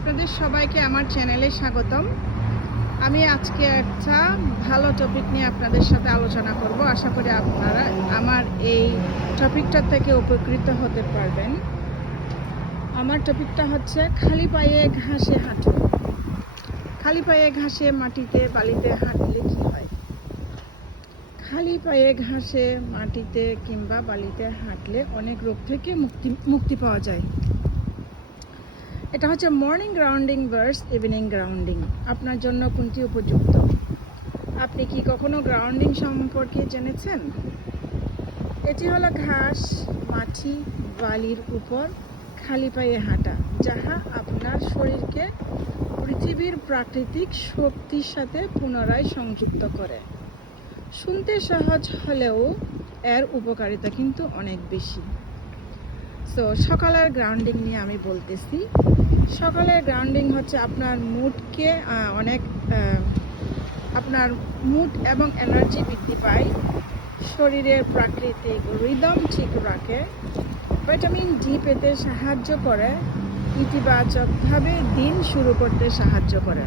আপনাদের সবাইকে আমার চ্যানেলে স্বাগতম। আমি আজকে একটা ভালো টপিক নিয়ে আপনাদের সাথে আলোচনা করব। আশা করি আপনারা আমার এই টপিকটা থেকে উপকৃত হতে পারবেন। আমার টপিকটা হচ্ছে খালি পায়ে ঘাসে হাঁটো। খালি পায়ে ঘাসে, মাটিতে, বালিতে হাঁটলে কি হয়? খালি পায়ে ঘাসে, মাটিতে কিংবা বালিতে হাঁটলে অনেক রোগ থেকে মুক্তি পাওয়া যায়। এটা হচ্ছে morning grounding verse evening grounding. আপনার জন্য কোনটি উপযুক্ত? আপনি কি কখনো গ্রাউন্ডিং সম্পর্কে জেনেছেন? এটি হলো ঘাস, মাটি, বালির উপর খালি পায়ে হাঁটা, যাহা আপনার শরীরকে পৃথিবীর প্রাকৃতিক শক্তির সাথে পুনরায় সংযুক্ত করে। শুনতে সহজ হলেও এর উপকারিতা কিন্তু অনেক বেশি। সকালের গ্রাউন্ডিং নিয়ে আমি বলতেছি। সকালের গ্রাউন্ডিং হচ্ছে আপনার আপনার মুড এবং এনার্জি বৃদ্ধি পায়, শরীরের প্রাকৃতিক রিদম ঠিক রাখে, ভিটামিন ডি পেতে সাহায্য করে, ইতিবাচকভাবে দিন শুরু করতে সাহায্য করে।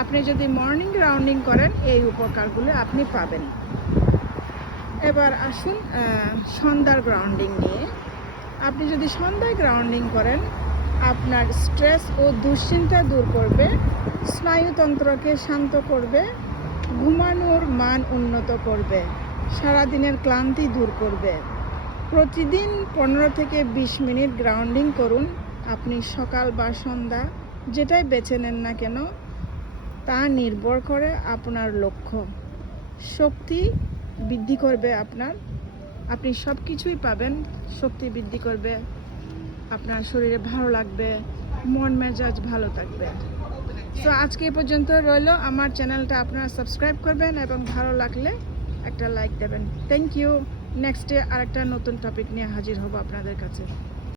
আপনি যদি মর্নিং গ্রাউন্ডিং করেন এই উপকারগুলো আপনি পাবেন। এবার আসুন সন্ধ্যার গ্রাউন্ডিং নিয়ে। আপনি যদি সন্ধ্যায় গ্রাউন্ডিং করেন, আপনার স্ট্রেস ও দুশ্চিন্তা দূর করবে, স্নায়ুতন্ত্রকে শান্ত করবে, ঘুমানোর মান উন্নত করবে, সারাদিনের ক্লান্তি দূর করবে। প্রতিদিন 15 থেকে 20 মিনিট গ্রাউন্ডিং করুন। আপনি সকাল বা সন্ধ্যা যেটাই বেছে নেন না কেন, তা নির্ভর করে আপনার লক্ষ্য। শক্তি বৃদ্ধি করবে আপনি সব কিছুই পাবেন। শক্তি বৃদ্ধি করবে, আপনার শরীরে ভালো লাগবে, মন মেজাজ ভালো থাকবে। তো আজকে এই পর্যন্ত রইল। আমার চ্যানেলটা আপনারা সাবস্ক্রাইব করবেন এবং ভালো লাগলে একটা লাইক দেবেন। Thank you. নেক্সট ডে আরেকটা নতুন টপিক নিয়ে হাজির হব আপনাদের কাছে।